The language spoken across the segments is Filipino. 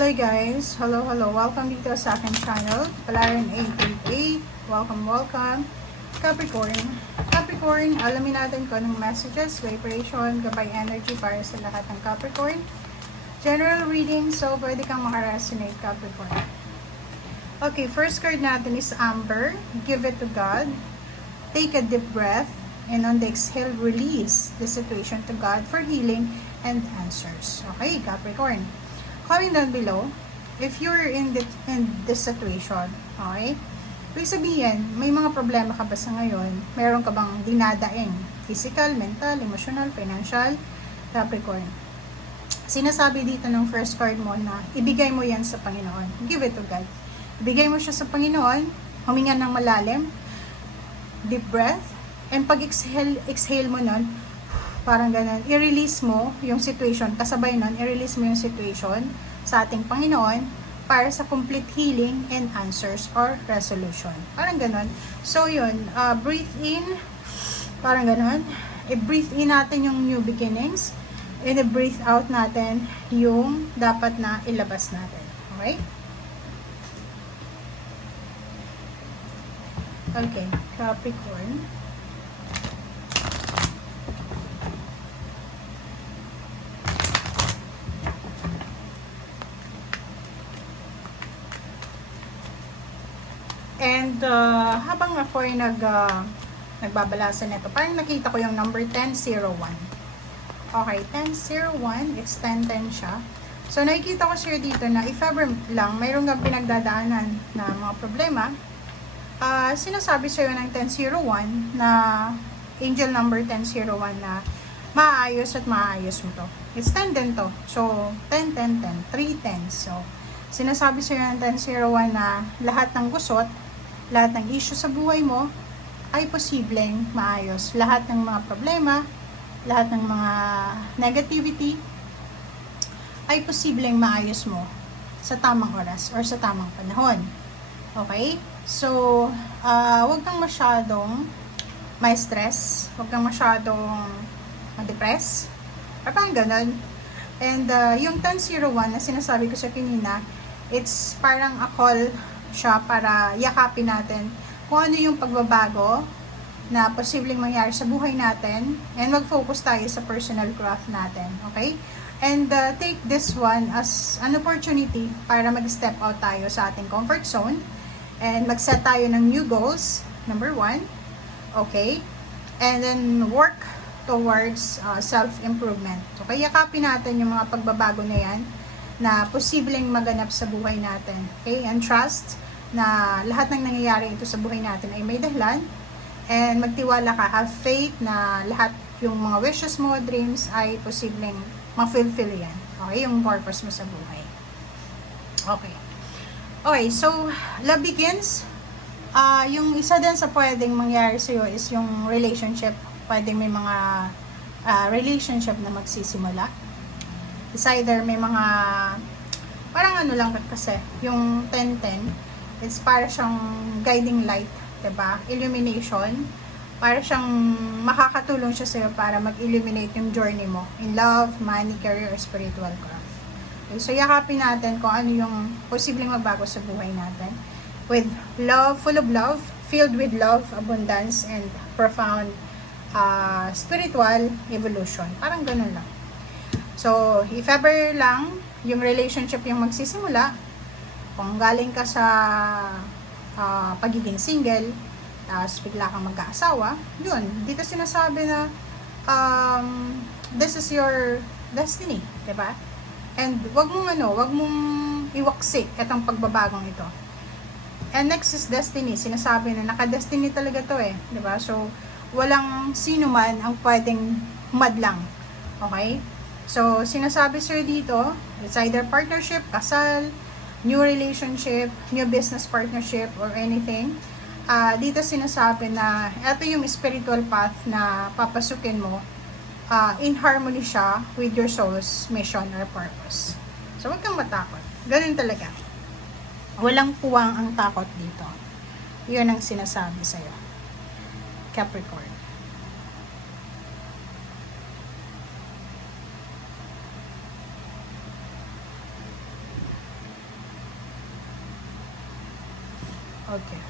Hello guys! Hello! Welcome dito sa aking channel, Palarin 888. Welcome! Capricorn, alamin natin kung anong messages, vibration, gabay energy para sa lahat ng Capricorn. General reading, so pwede kang makaresonate, Capricorn. Okay, first card natin is Amber. Give it to God. Take a deep breath. And on the exhale, release the situation to God for healing and answers. Okay, Capricorn. Comment down below if you're in this situation. Okay? Ibig sabihin, may mga problema ka ba sa ngayon? Meron ka bang dinadaing? Physical, mental, emotional, financial? Capricorn. Sinasabi dito ng first card mo na ibigay mo yan sa Panginoon. Give it to God. Ibigay mo siya sa Panginoon, huminga ng malalim, deep breath, and pag exhale mo nun, parang ganun, i-release mo yung situation, kasabay nun, i-release mo yung situation sa ating Panginoon para sa complete healing and answers or resolution. Parang ganun. So yun, breathe in, parang ganun. I-breathe in natin yung new beginnings, and i-breathe out natin yung dapat na ilabas natin. Okay? Okay, Capricorn. And habang ako ay nagbabalasa nito, parang nakita ko yung number 1001. Okay, 1001, it's 1010 siya. So nakikita ko siya dito na if ever lang mayroon kang pinagdadaanan na mga problema, sinasabi sa'yo ng 1001 na angel number 1001 na maayos at maayos mo to. It's 10 din to. So 10, 10, 10, 3 10. So sinasabi sa'yo ng 1001 na lahat ng gusot, lahat ng issue sa buhay mo ay posibleng maayos. Lahat ng mga problema, lahat ng mga negativity ay posibleng maayos mo sa tamang oras or sa tamang panahon. Okay? So, huwag kang masyadong may stress, huwag kang masyadong ma-depress, or parang ganun. And yung 1001 na sinasabi ko sa kanina, it's parang a call siya para yakapin natin kung ano yung pagbabago na posibleng mangyari sa buhay natin, and mag-focus tayo sa personal growth natin. Okay? And take this one as an opportunity para mag-step out tayo sa ating comfort zone and mag-set tayo ng new goals, number 1. Okay? And then work towards self-improvement. Okay? Yakapin natin yung mga pagbabago na yan na posibleng maganap sa buhay natin. Okay? And trust na lahat ng nangyayari ito sa buhay natin ay may dahilan. And magtiwala ka, have faith na lahat yung mga wishes mo, dreams ay posibleng ma-fulfill yan. Okay? Yung purpose mo sa buhay. Okay. Okay, so love begins. Yung isa din sa pwedeng mangyari sa'yo is yung relationship. Pwedeng may mga relationship na magsisimula. It's either may mga parang ano lang kasi yung 1010, it's para siyang guiding light, 'di ba? Illumination. Para siyang makakatulong siya sa'yo para mag-illuminate yung journey mo in love, money, career, or spiritual growth. Okay, so yakapin natin kung ano yung posibleng magbago sa buhay natin with love, full of love, filled with love, abundance, and profound spiritual evolution. Parang ganun lang. So, if ever lang yung relationship yung magsisimula, kung galing ka sa pagiging single, tapos bigla kang magkaasawa, yun, dito sinasabi na this is your destiny, diba? And wag mong iwaksi itong pagbabagong ito. And next is destiny. Sinasabi na naka-destiny talaga to eh, diba? So, walang sino man ang pwedeng madlang. Okay? So, sinasabi sir dito, it's either partnership, kasal, new relationship, new business partnership, or anything. Dito sinasabi na ito yung spiritual path na papasukin mo in harmony siya with your soul's mission or purpose. So, huwag kang matakot. Ganun talaga. Walang puwang ang takot dito. Yun ang sinasabi sa'yo. Capricorn. Okay.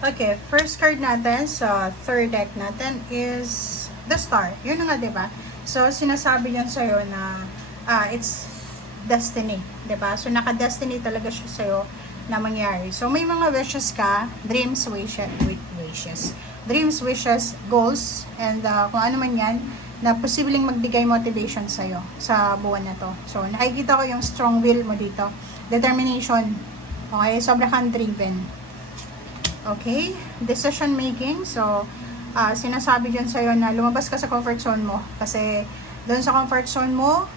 Okay, first card natin sa third deck natin is the Star. Yun na nga, diba? So, sinasabi yan sa'yo na it's destiny, diba? So, naka-destiny talaga siya sa'yo na mangyari. So, may mga wishes ka, dreams, wishes. Dreams, wishes, goals, and kung ano man yan, na posibleng magbigay motivation sa'yo sa buwan na to. So, nakikita ko yung strong will mo dito. Determination. Okay, sobrang kang driven. Okay, decision making. So, sinasabi dyan sa'yo na lumabas ka sa comfort zone mo. Kasi, doon sa comfort zone mo,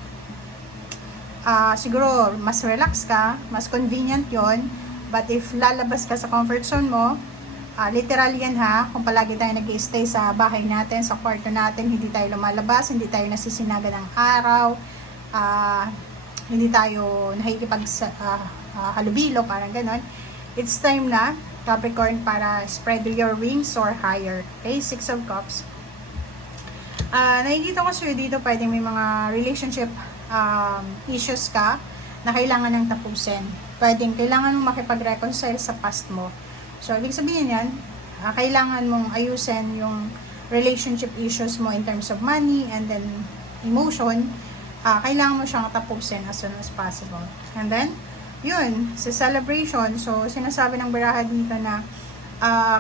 siguro, mas relax ka, mas convenient yon. But if lalabas ka sa comfort zone mo, literal yan ha, kung palagi tayo nag-stay sa bahay natin, sa kwarto natin, hindi tayo lumalabas, hindi tayo nasisinaga ng araw, hindi tayo nakikipag halubilo, parang ganon. It's time na, Capricorn, para spread your wings or higher. Okay, Six of Cups. Nakikita ko sa'yo dito, pwedeng may mga relationship issues ka na kailangan ng tapusin. Pwedeng kailangan mong makipag-reconcile sa past mo. So, ibig sabihin yan, kailangan mong ayusin yung relationship issues mo in terms of money and then emotion. Kailangan mo siyang tapusin as soon as possible. And then, yun, sa celebration, so sinasabi ng baraha dito na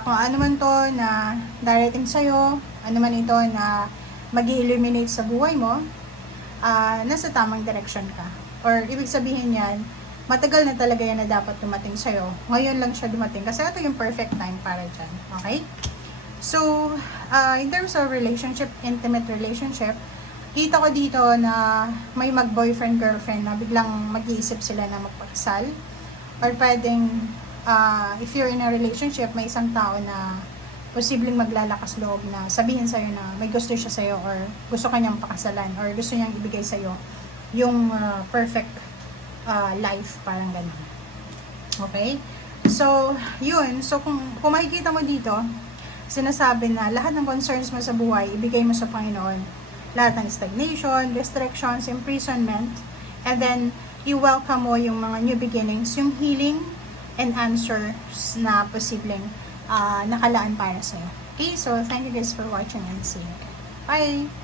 kung ano man to na darating sa'yo, ano man ito na mag-i-illuminate sa buhay mo, nasa tamang direction ka. Or ibig sabihin yan, matagal na talaga yan na dapat dumating sa'yo. Ngayon lang siya dumating kasi ito yung perfect time para dyan. Okay? So, in terms of relationship, intimate relationship, kita ko dito na may mag-boyfriend, girlfriend na biglang mag-iisip sila na magpakasal. Or pwedeng, if you're in a relationship, may isang tao na posibleng maglalakas loob na sabihin sa'yo na may gusto siya sa'yo or gusto kanyang pakasalan or gusto niyang ibigay sa'yo yung perfect life, parang ganun. Okay? So, yun. So, kung makikita mo dito, sinasabi na lahat ng concerns mo sa buhay, ibigay mo sa Panginoon. Lahat ng stagnation, restrictions, imprisonment, and then i-welcome mo yung mga new beginnings, yung healing and answers na posibleng nakalaan para sa'yo. Okay, so thank you guys for watching and see you again. Bye!